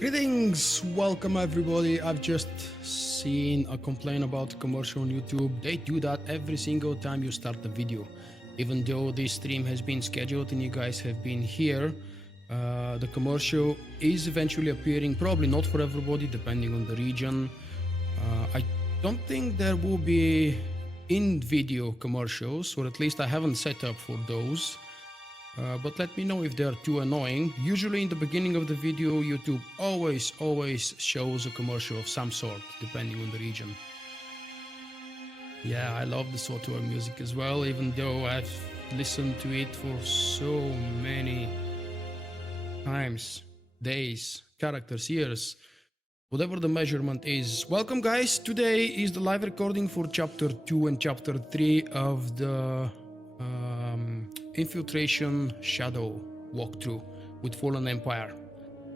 Greetings, welcome everybody. I've just seen a complaint about commercial on YouTube. They do that every single time you start the video. Even though this stream has been scheduled and you guys have been here, the commercial is eventually appearing, probably not for everybody, depending on the region. I don't think there will be in-video commercials, or at least I haven't set up for those. But let me know if they are too annoying. Usually in the beginning of the video, YouTube always shows a commercial of some sort, depending on the region. Yeah, I love the SWTOR music as well, even though I've listened to it for so many times, days, characters, years, whatever the measurement is. Welcome guys, today is the live recording for chapter 2 and chapter 3 of the Infiltration Shadow walkthrough with Fallen Empire.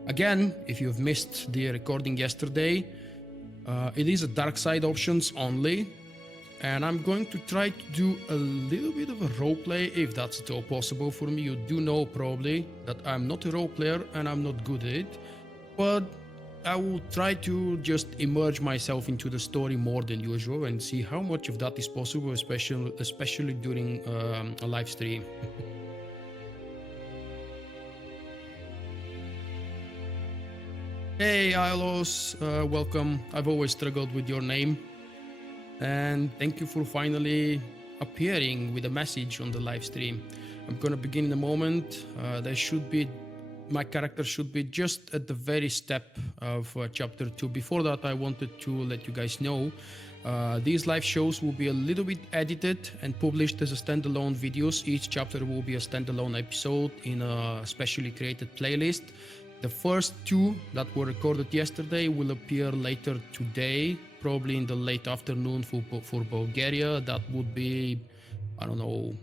Again, if you've missed the recording yesterday, it is a dark side options only, and I'm going to try to do a little bit of a roleplay, if that's at all possible for me. You do know probably that I'm not a role player and I'm not good at it, but I will try to just immerse myself into the story more than usual and see how much of that is possible, especially during a live stream. Hey Ilos, welcome. I've always struggled with your name, and thank you for finally appearing with a message on the live stream. I'm gonna begin in a moment. My character should be just at the very step of chapter 2. Before that, I wanted to let you guys know these live shows will be a little bit edited and published as a standalone videos. Each chapter will be a standalone episode in a specially created playlist. The first two that were recorded yesterday will appear later today, probably in the late afternoon for Bulgaria. That would be, I don't know,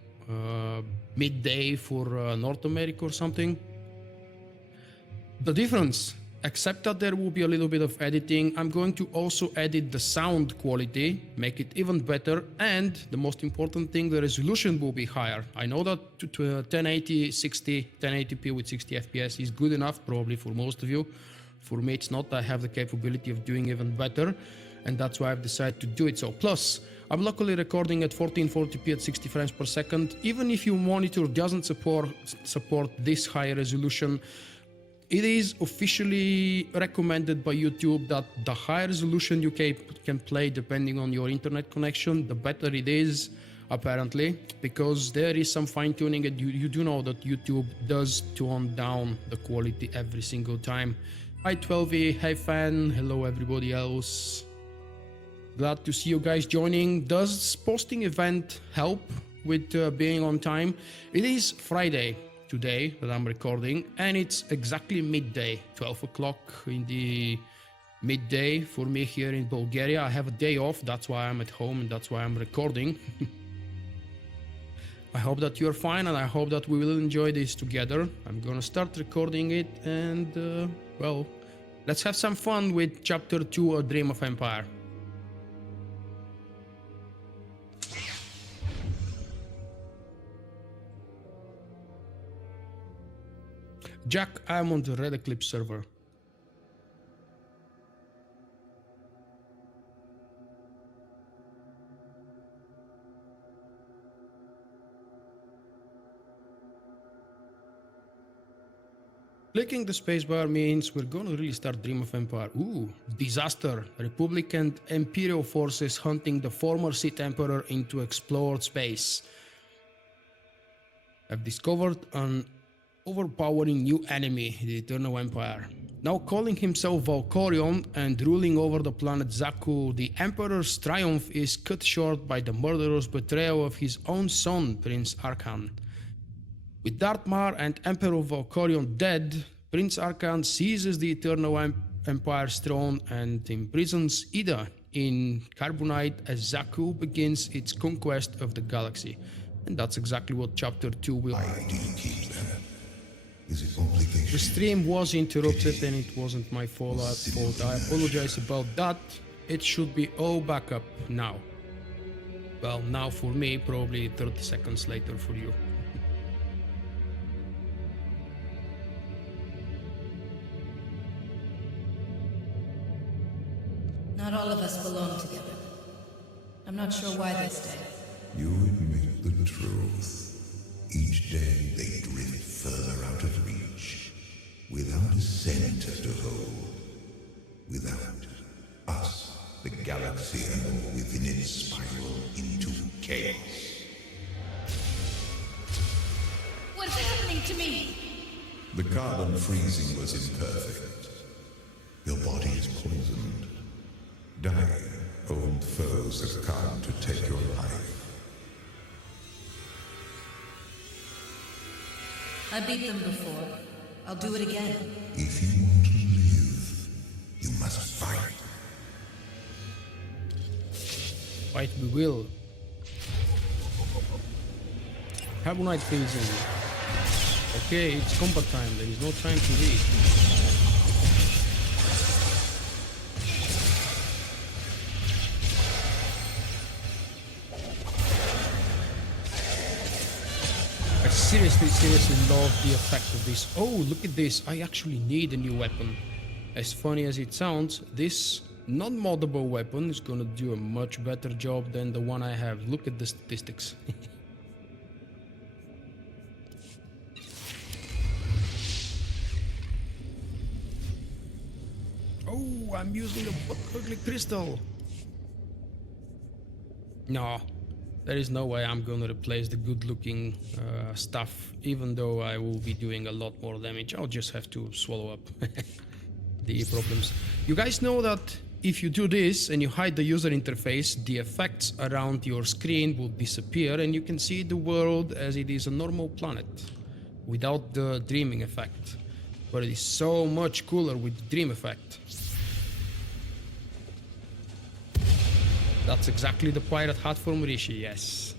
midday for North America or something. The difference, except that there will be a little bit of editing, I'm going to also edit the sound quality, make it even better, and the most important thing, the resolution will be higher. I know that 1080, 60, 1080p with 60 FPS is good enough probably for most of you. For me it's not. I have the capability of doing even better, and that's why I've decided to do it so. Plus, I'm luckily recording at 1440p at 60 frames per second. Even if your monitor doesn't support this high resolution, it is officially recommended by YouTube that the higher resolution you can play depending on your internet connection, the better it is, apparently, because there is some fine tuning, and you do know that YouTube does tone down the quality every single time. Hi 12E, hey fan, hello everybody else. Glad to see you guys joining. Does posting event help with being on time? It is Friday today that I'm recording, and it's exactly midday, 12 o'clock in the midday for me here in Bulgaria. I have a day off, that's why I'm at home and that's why I'm recording. I hope that you're fine, and I hope that we will enjoy this together. I'm gonna start recording it, and well, let's have some fun with chapter 2, A Dream of Empire. Jack, I'm on the Red Eclipse server. Clicking the spacebar means we're gonna really start Dream of Empire. Ooh, disaster. Republic and Imperial forces hunting the former Sith Emperor into explored space. I've discovered an overpowering new enemy, the Eternal Empire. Now calling himself Valkorion and ruling over the planet Zaku, the Emperor's triumph is cut short by the murderous betrayal of his own son, Prince Arkan. With Darth Mar and Emperor Valkorion dead, Prince Arkan seizes the Eternal Empire's throne and imprisons Ida in carbonite as Zaku begins its conquest of the galaxy. And that's exactly what chapter 2 will be. The stream was interrupted and it wasn't my fault. I apologize about that. It should be all back up now. Well, now for me, probably 30 seconds later for you. Not all of us belong together. I'm not sure why they stay. You admit the truth. Each day they drift further out of reach, without a center to hold, without us, the galaxy and all within it spiral into chaos. What's happening to me? The carbon freezing was imperfect. Your body is poisoned. Dying, old foes have come to take your life. I beat them before. I'll do it again. If you want to live, you must fight. Fight we will. Carbonite freezing. Okay, it's combat time. There is no time to read. I seriously love the effect of this. Oh, look at this. I actually need a new weapon. As funny as it sounds, this non-moddable weapon is gonna do a much better job than the one I have. Look at the statistics. Oh, I'm using a ugly crystal. No, there is no way I'm gonna replace the good-looking stuff, even though I will be doing a lot more damage. I'll just have to swallow up the problems. You guys know that if you do this and you hide the user interface, the effects around your screen will disappear and you can see the world as it is a normal planet without the dreaming effect. But it is so much cooler with the dream effect. That's exactly the pirate hat from Rishi, yes.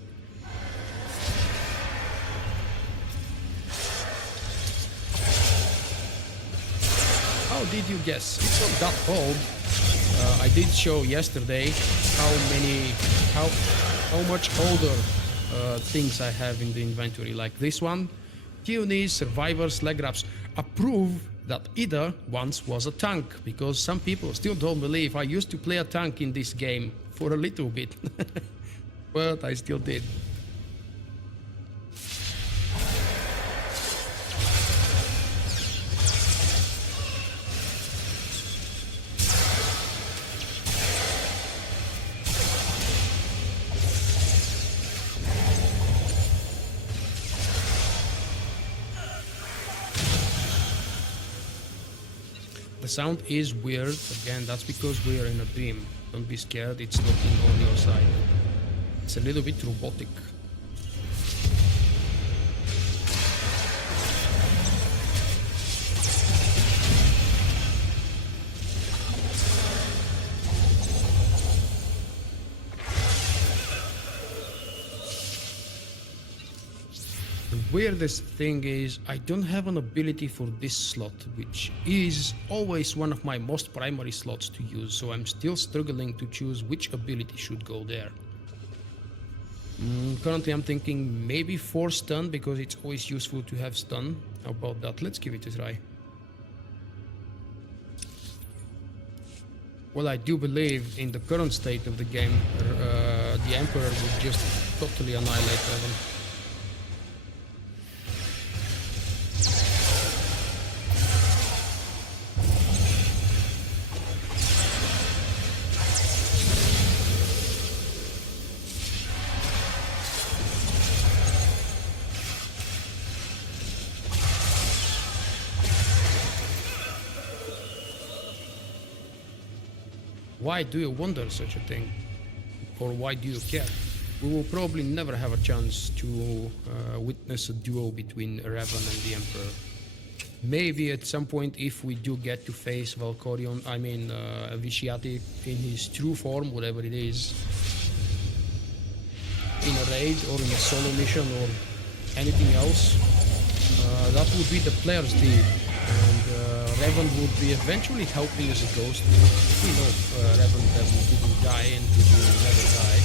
How did you guess? It's not that old. I did show yesterday how much older things I have in the inventory, like this one. Tunis, Survivors, Leg Wraps. Approve that Ida once was a tank, because some people still don't believe I used to play a tank in this game for a little bit. But I still did. The sound is weird. Again, that's because we are in a dream. Don't be scared, it's looking on your side. It's a little bit robotic. The weirdest thing is I don't have an ability for this slot, which is always one of my most primary slots to use, so I'm still struggling to choose which ability should go there. Currently I'm thinking maybe 4 stun, because it's always useful to have stun. How about that? Let's give it a try. Well, I do believe in the current state of the game, the Emperor would just totally annihilate Revan. Why do you wonder such a thing? Or why do you care? We will probably never have a chance to witness a duel between Revan and the Emperor. Maybe at some point, if we do get to face Valkorion, Visciati in his true form, whatever it is, in a raid or in a solo mission or anything else, that would be the player's deal. And Revan would be eventually helping as a ghost. We know Revan didn't die and he will never die.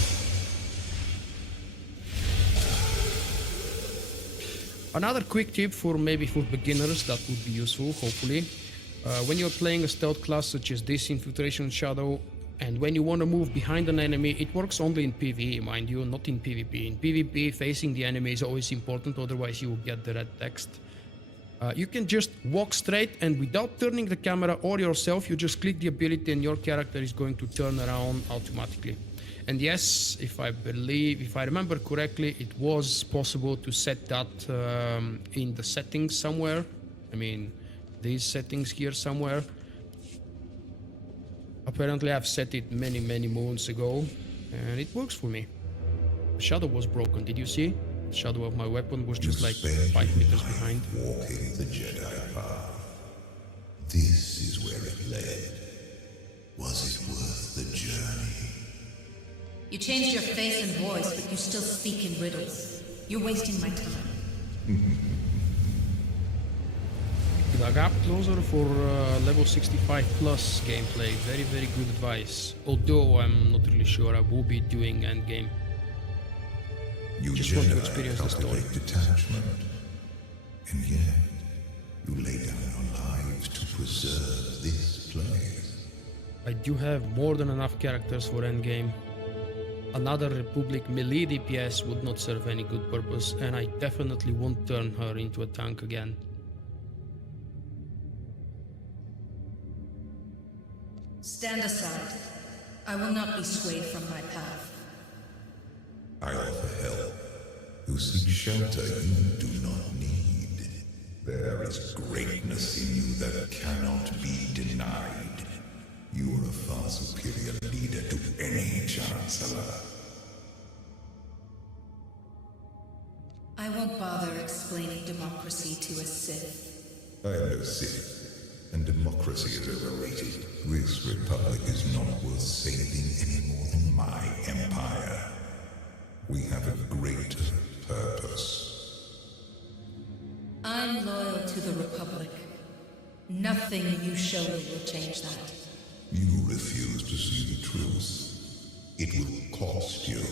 Another quick tip for beginners that would be useful, hopefully. When you're playing a stealth class such as this, Infiltration Shadow, And when you want to move behind an enemy, it works only in PvE, mind you, not in PvP. In PvP, facing the enemy is always important, otherwise you will get the red text. You can just walk straight, and without turning the camera or yourself, you just click the ability and your character is going to turn around automatically. And yes, if I remember correctly, it was possible to set that in the settings somewhere. I mean, these settings here somewhere. Apparently I've set it many moons ago, and it works for me. The shadow was broken, did you see? The shadow of my weapon was just like 5 meters behind. Walking the Jedi path. This is where it led. Was it worth the journey? You changed your face and voice, but you still speak in riddles. You're wasting my time. The gap closer for level 65 plus gameplay. Very good advice. Although I'm not really sure I will be doing endgame. You just want to experience the story. Detachment. And yet, you lay down your lives to preserve this place. I do have more than enough characters for endgame. Another Republic melee DPS would not serve any good purpose, and I definitely won't turn her into a tank again. Stand aside. I will not be swayed from my path. I offer help. You seek shelter you do not need. There is greatness in you that cannot be denied. You are a far superior leader to any Chancellor. I won't bother explaining democracy to a Sith. I am no Sith, and democracy is overrated. This republic is not worth saving any more than my empire. We have a greater purpose. I'm loyal to the Republic. Nothing you show me will change that. You refuse to see the truth. It will cost you.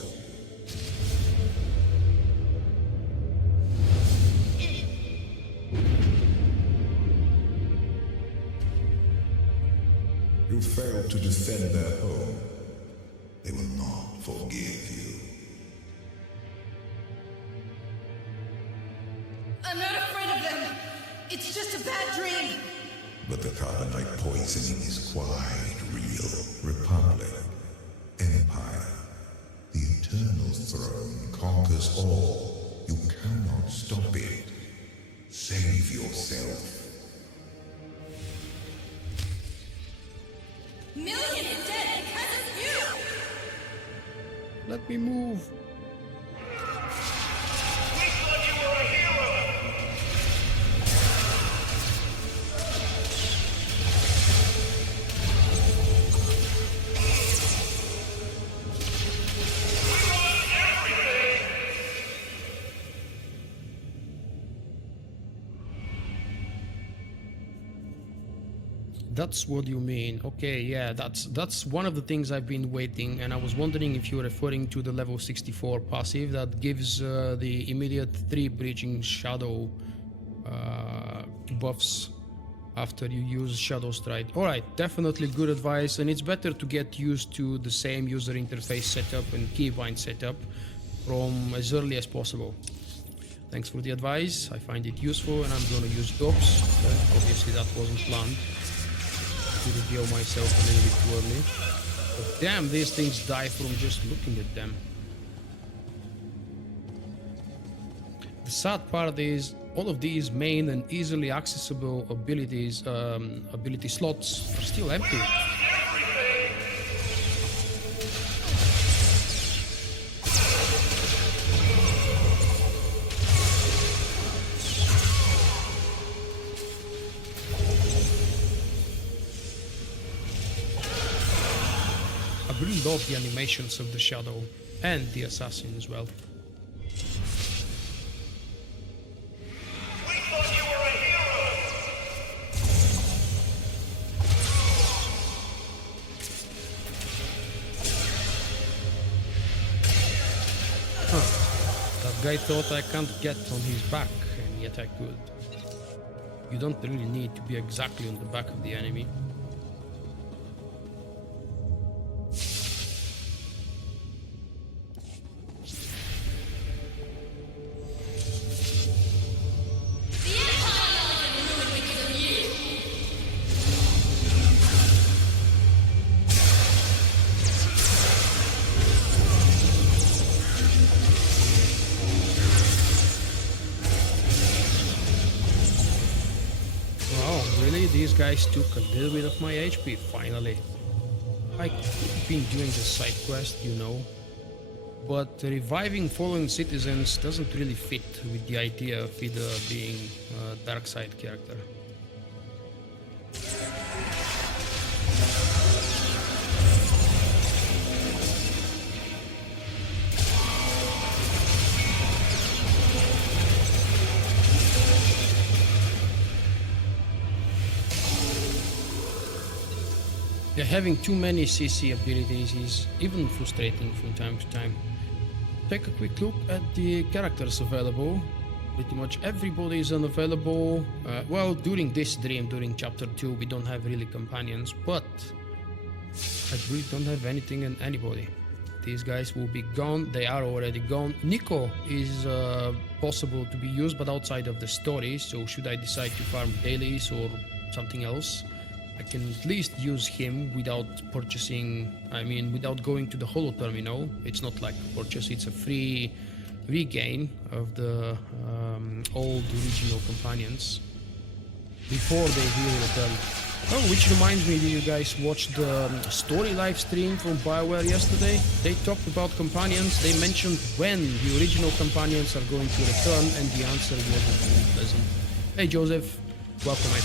You failed to defend their home. They will not forgive you. I'm not afraid of them. It's just a bad dream. But the carbonite poisoning is quite real. Republic, Empire, the Eternal Throne conquers all. You cannot stop it. Save yourself. Millions dead because of you! Let me move. We thought you were a hero! We lost everything! That's what you mean. Okay, yeah, that's one of the things I've been waiting, and I was wondering if you're referring to the level 64 passive that gives the immediate 3 breaching shadow buffs after you use Shadow Strike. Alright, definitely good advice, and it's better to get used to the same user interface setup and keybind setup from as early as possible. Thanks for the advice, I find it useful, and I'm gonna use dopes, but obviously that wasn't planned. To reveal myself a little bit too early. But damn, these things die from just looking at them. The sad part is all of these main and easily accessible abilities, ability slots are still empty. I really love the animations of the Shadow and the Assassin as well. We thought you were a hero! That guy thought I can't get on his back, and yet I could. You don't really need to be exactly on the back of the enemy. see these guys took a little bit of my HP finally. I've been doing the side quest, you know, but reviving fallen citizens doesn't really fit with the idea of either being a dark side character. Yeah, having too many CC abilities is even frustrating from time to time. Take a quick look at the characters available. Pretty much everybody is unavailable. Well, during this dream, during chapter 2, we don't have really companions, but I really don't have anything and anybody. These guys will be gone. They are already gone. Nico is possible to be used, but outside of the story, so should I decide to farm dailies or something else, I can at least use him without purchasing, without going to the holo terminal. It's not like a purchase, it's a free regain of the old original companions before they really return. Oh, which reminds me, did you guys watch the story live stream from BioWare yesterday? They talked about companions, they mentioned when the original companions are going to return, and the answer wasn't really pleasant. Hey Joseph, welcome mate.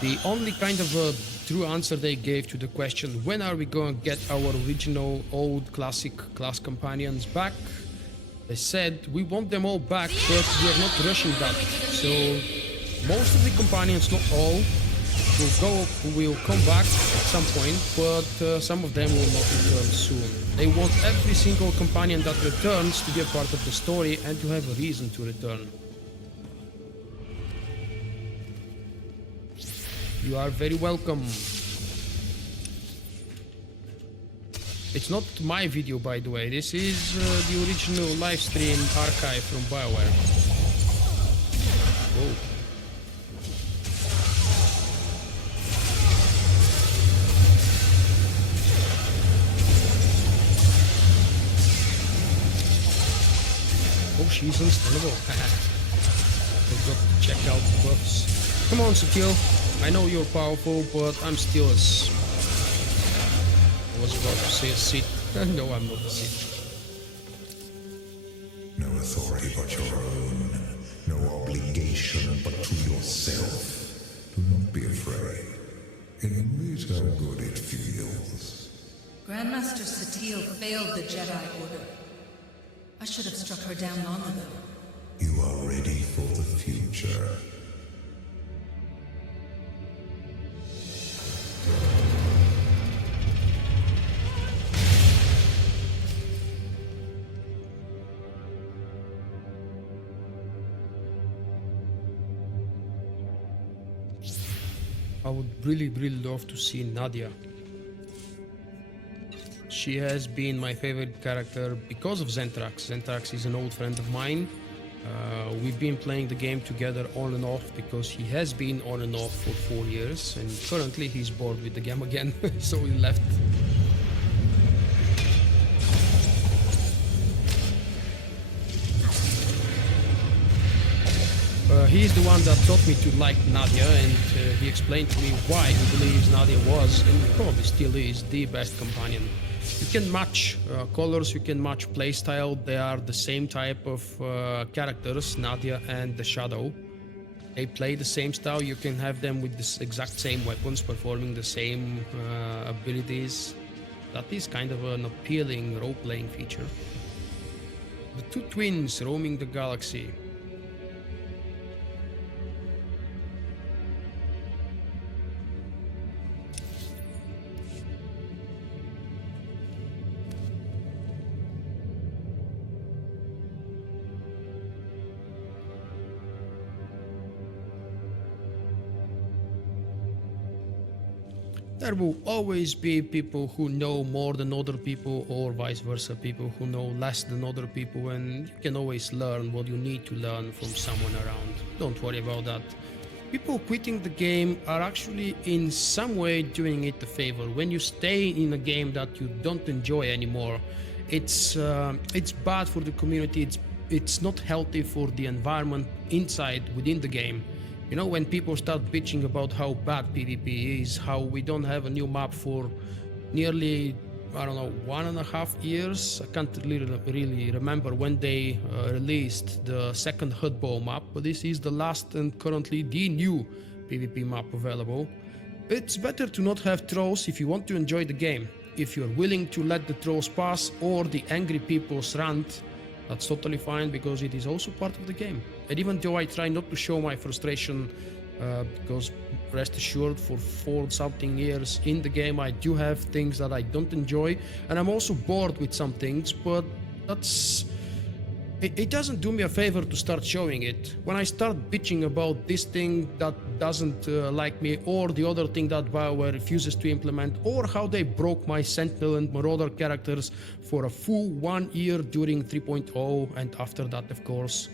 The only kind of a true answer they gave to the question, when are we going to get our original old classic class companions back? They said, we want them all back, but we are not rushing that. So most of the companions, not all, will come back at some point, but some of them will not return soon. They want every single companion that returns to be a part of the story and to have a reason to return. You are very welcome. It's not my video, by the way. This is the original live stream archive from BioWare. Whoa. Oh, she's unstunnable. Forgot to check out the buffs. Come on, Sakil. I know you're powerful, but I'm still as... I was about to say a Sith. No, I'm not a Sith. No authority but your own. No obligation but to yourself. Do not be afraid. Admit how good it feels. Grandmaster SWTOR failed the Jedi Order. I should have struck her down long ago. You are ready for the future. I would really love to see Nadia. She has been my favorite character because of Zentrax. Zentrax is an old friend of mine. We've been playing the game together on and off because he has been on and off for 4 years, and currently he's bored with the game again, so he left. He's the one that taught me to like Nadia, and he explained to me why he believes Nadia was, and probably still is, the best companion. You can match colors, you can match playstyle. They are the same type of characters, Nadia and the Shadow. They play the same style. You can have them with the exact same weapons, performing the same abilities. That is kind of an appealing role-playing feature. The two twins roaming the galaxy. There will always be people who know more than other people, or vice versa, people who know less than other people, and you can always learn what you need to learn from someone around. Don't worry about that. People quitting the game are actually in some way doing it a favor. When you stay in a game that you don't enjoy anymore, it's bad for the community, it's not healthy for the environment inside, within the game. You know, when people start bitching about how bad PvP is, how we don't have a new map for nearly, I don't know, 1.5 years. I can't really remember when they released the second Hudbo map, but this is the last and currently the new PvP map available. It's better to not have trolls if you want to enjoy the game. If you're willing to let the trolls pass or the angry people's rant, that's totally fine because it is also part of the game. And even though I try not to show my frustration, because rest assured for 4-something years in the game I do have things that I don't enjoy, and I'm also bored with some things, but it doesn't do me a favor to start showing it. When I start bitching about this thing that doesn't like me, or the other thing that BioWare refuses to implement, or how they broke my Sentinel and Marauder characters for a full 1 year during 3.0 and after that, of course.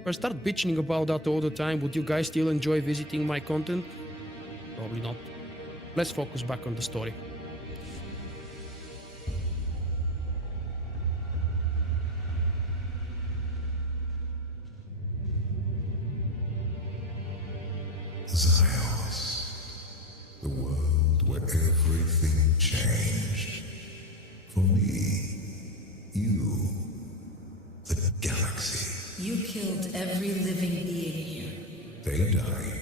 If I start bitching about that all the time, would you guys still enjoy visiting my content? Probably not. Let's focus back on the story. Zios, the world where everything changed. For me, you, the galaxy. You killed every living being here. They died,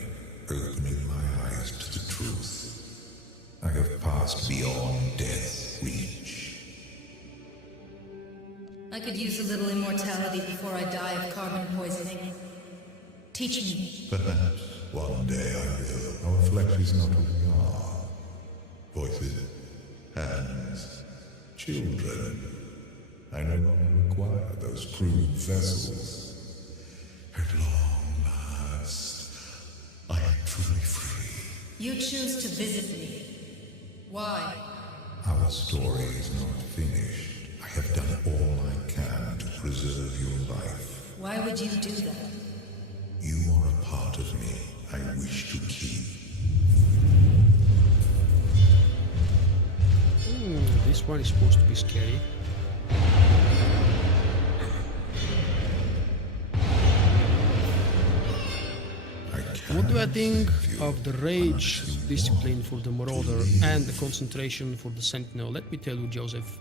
opening my eyes to the truth. I have passed beyond death's reach. I could use a little immortality before I die of carbon poisoning. Teach me. Perhaps one day I will. Our flesh is not who we are. Voices, hands, children. I no longer require those crude vessels. At long last, I am truly free. You choose to visit me. Why? Our story is not finished. I have done all I can to preserve your life. Why would you do that? You are a part of me I wish to keep. This one is supposed to be scary. What do I think of the rage discipline for the Marauder and the concentration for the Sentinel? Let me tell you, Joseph,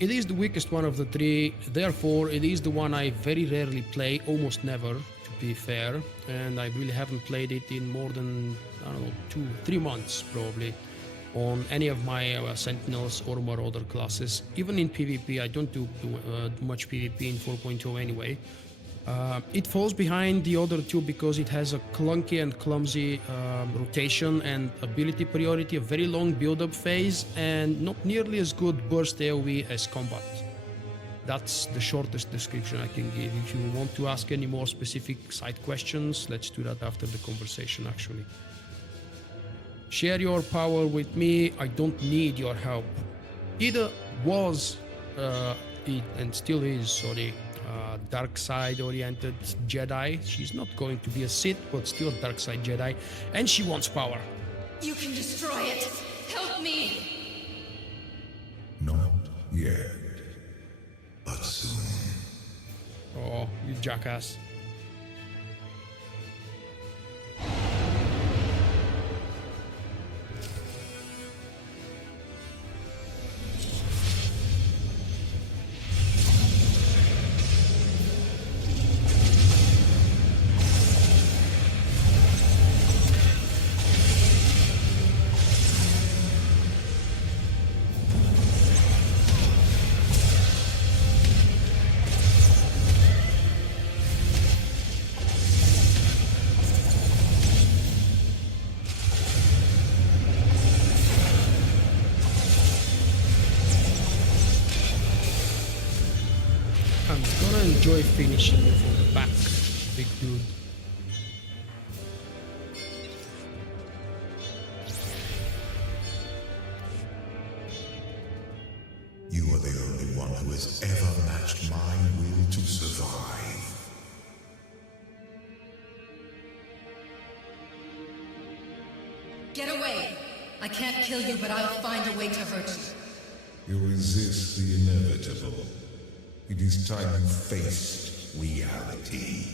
it is the weakest one of the three, therefore it is the one I very rarely play, almost never, to be fair, and I really haven't played it in more than, I don't know, 2-3 months probably on any of my Sentinels or Marauder classes. Even in PvP, I don't do much PvP in 4.0 anyway. It falls behind the other two because it has a clunky and clumsy rotation and ability priority, a very long build-up phase, and not nearly as good burst AoE as combat. That's the shortest description I can give. If you want to ask any more specific side questions, let's do that after the conversation actually. Share your power with me, I don't need your help. Ida was, and still is, sorry, dark side oriented Jedi. She's not going to be a Sith, but still a dark side Jedi, and she wants power. You can destroy it. Help me. Not yet, but soon. Oh, you jackass. Enjoy finishing you from the back, big dude. You are the only one who has ever matched my will to survive. Get away. I can't kill you, but I'll find a way to hurt you. You resist the inevitable. It is time you faced reality.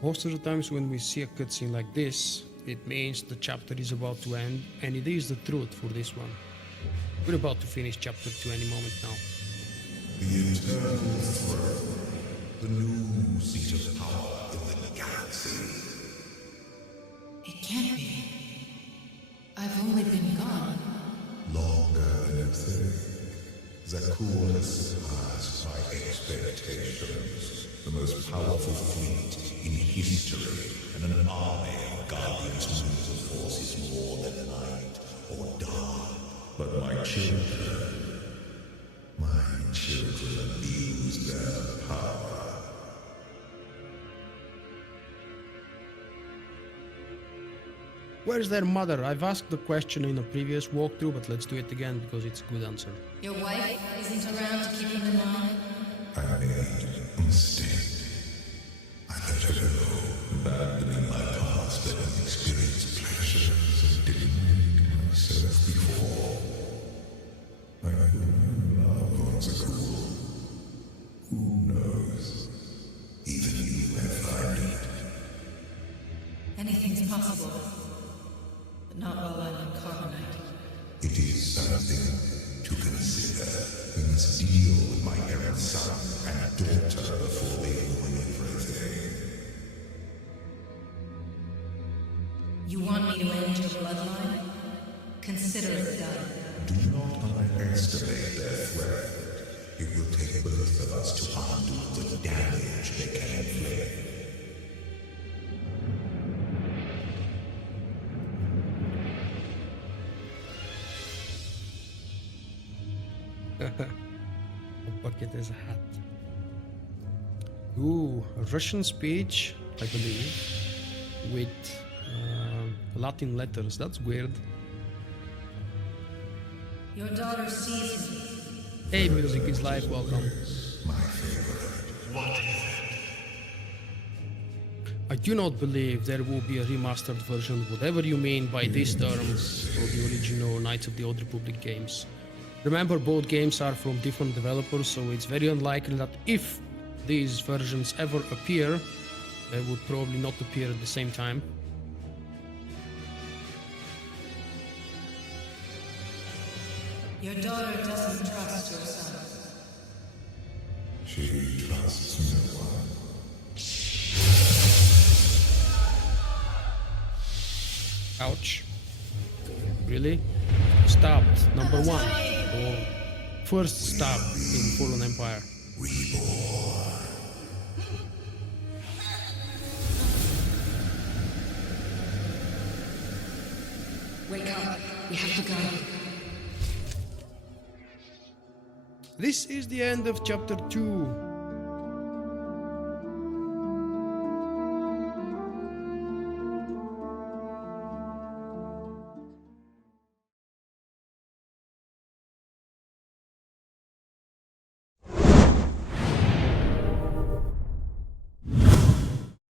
Most of the times when we see a cutscene like this, it means the chapter is about to end, and it is the truth for this one. We're about to finish chapter 2 any moment now. The eternal throne, the new seat of power in the galaxy. It can't be. I've only been gone. Longer than you think. Zakuul has surpassed my expectations. The most powerful fleet in history, and an army of guardians who use the forces more than light or dark. But my children abuse their power. Where's their mother? I've asked the question in a previous walkthrough, but let's do it again because it's a good answer. Your wife isn't around to keep him in line? I made a mistake. I let her go, abandoning my past and experienced pleasures I didn't make myself before. I couldn't love on Zakuul. Who knows? Even you may find it. Anything's possible. But not while I'm on carbonite. It is something to consider. We must deal with my errant son and daughter before they ruin everything. You want me to end your bloodline? Consider it done. Do not underestimate their threat. It will take both of us to undo the damage they can inflict. A bucket as a hat. Ooh, a Russian speech, I believe, with Latin letters. That's weird. Your daughter sees me. Hey, music is live. Welcome. My favorite. What is it? I do not believe there will be a remastered version, whatever you mean by this term, for the original Knights of the Old Republic games. Remember, both games are from different developers, so it's very unlikely that if these versions ever appear, they would probably not appear at the same time. Your daughter doesn't trust your son. She trusts no one. Ouch. Really? Stabbed, number one. Or first stab in Fallen Empire. Reborn. Wake up. We have to go. This is the end of chapter 2.